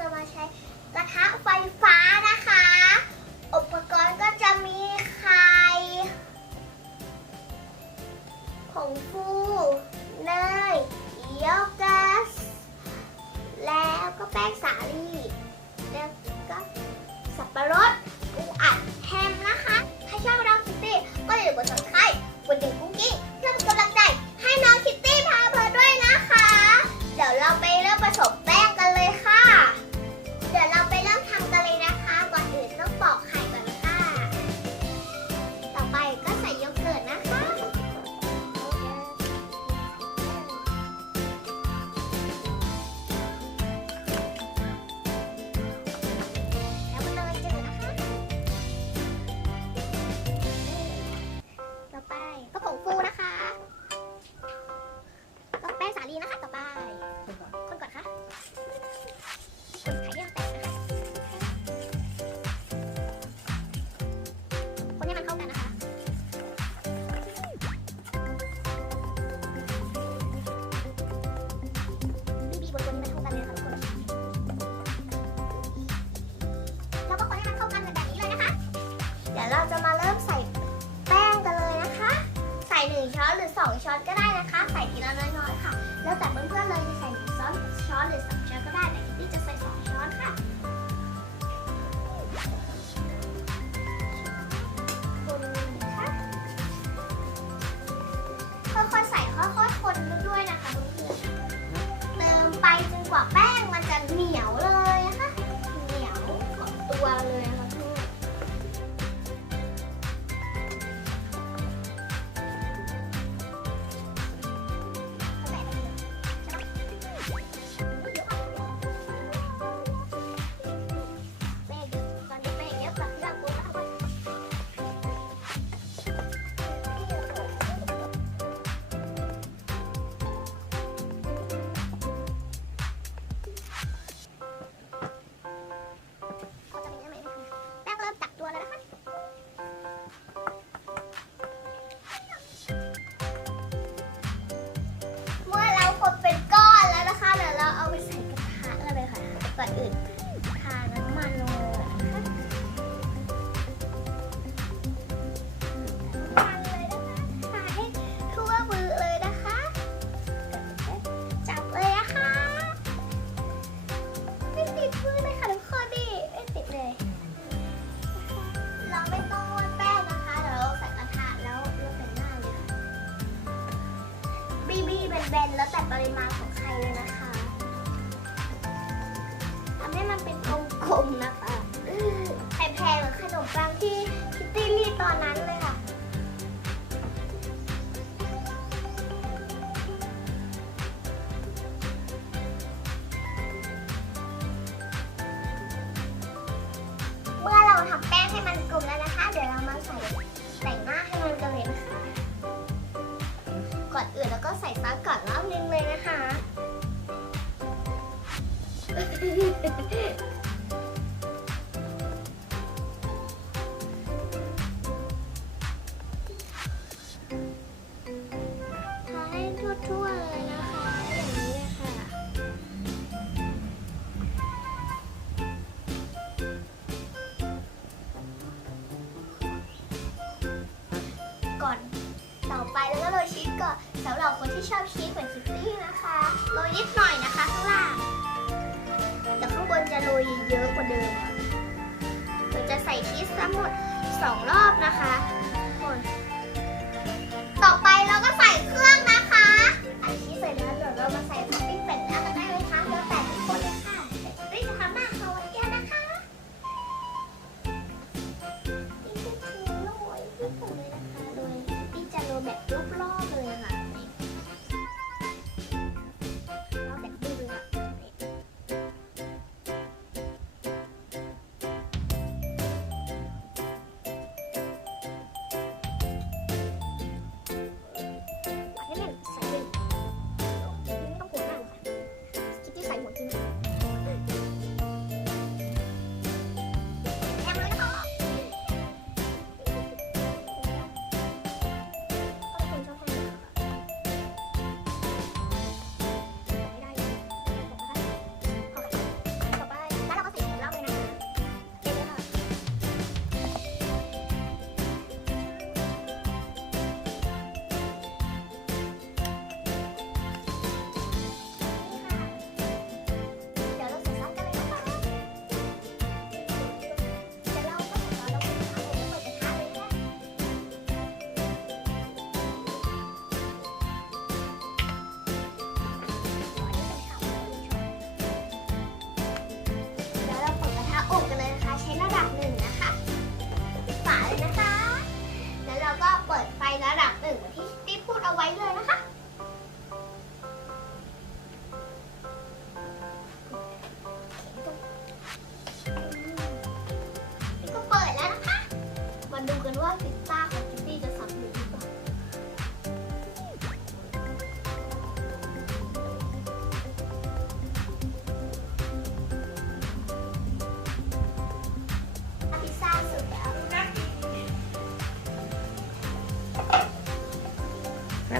จะมาใช้กระทะไฟฟ้านะคะ อุปกรณ์ก็จะมีไข่ผงฟูเนยโยเกิร์ตแล้วก็แป้งสาลีแล้วก็สับปะรดกุ้งอัดแฮมนะคะ ถ้าชอบเราคิตตี้ก็อย่าลืมกดติดตามกดดิ่มกุ้งกี้เพื่อเป็นกำลังใจให้น้องคิต เราจะมาเริ่มใส่แป้งกันเลยนะคะ ใส่ 1 ช้อนหรือ 2 ช้อนก็ได้นะคะ ใส่ทีละน้อยๆค่ะ แล้วแต่เพื่อนๆเลยจะใส่1ช้อนช้อนหรือ ค่ะ ให้มันกลมแล้วนะคะ เดี๋ยวเรามาใส่แต่งหน้าให้มันกันเลยนะคะ ก่อนอื่นแล้วก็ใส่ซักก่อนรอบนึงเลยนะคะ ก็สำหรับคนที่ชอบชีสเหมือนคิตตี้นะคะโรยนิดหน่อยนะคะข้างล่างแต่ข้างบนจะโรยเยอะกว่าเดิมเราจะใส่ชีสทั้งหมด 2 รอบนะคะ ต่อไปเราก็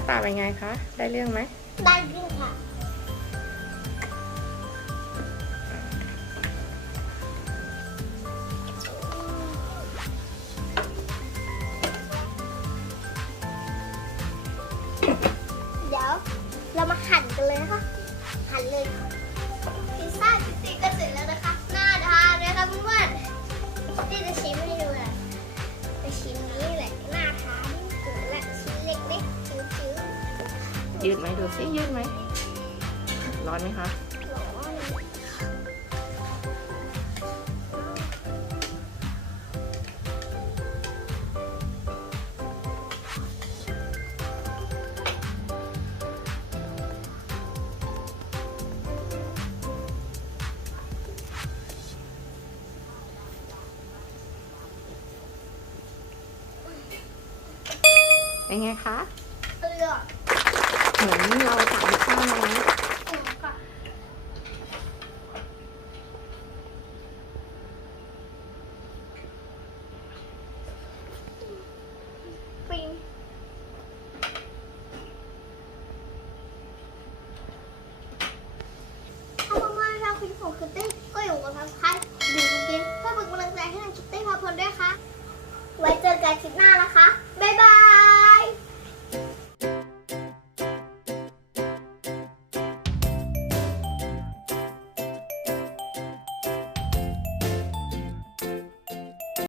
ตาเป็นไงคะ ได้เรื่องไหมได้เรื่องค่ะ ยืดไหมดูสิยืดไหมร้อนไหมคะเป็นไงคะเลือก เหมือนเราสามาไหมอืมค่ะฟินถ้าเพื่อนๆชอบคลิปของคิตตี้ก็อยู่กับทักทายดูกินเพื่อเป็นกำลังใจให้ทางคิตตี้พาพลด้วยค่ะ ไว้เจอกันคลิปหน้านะคะ บ๊ายบาย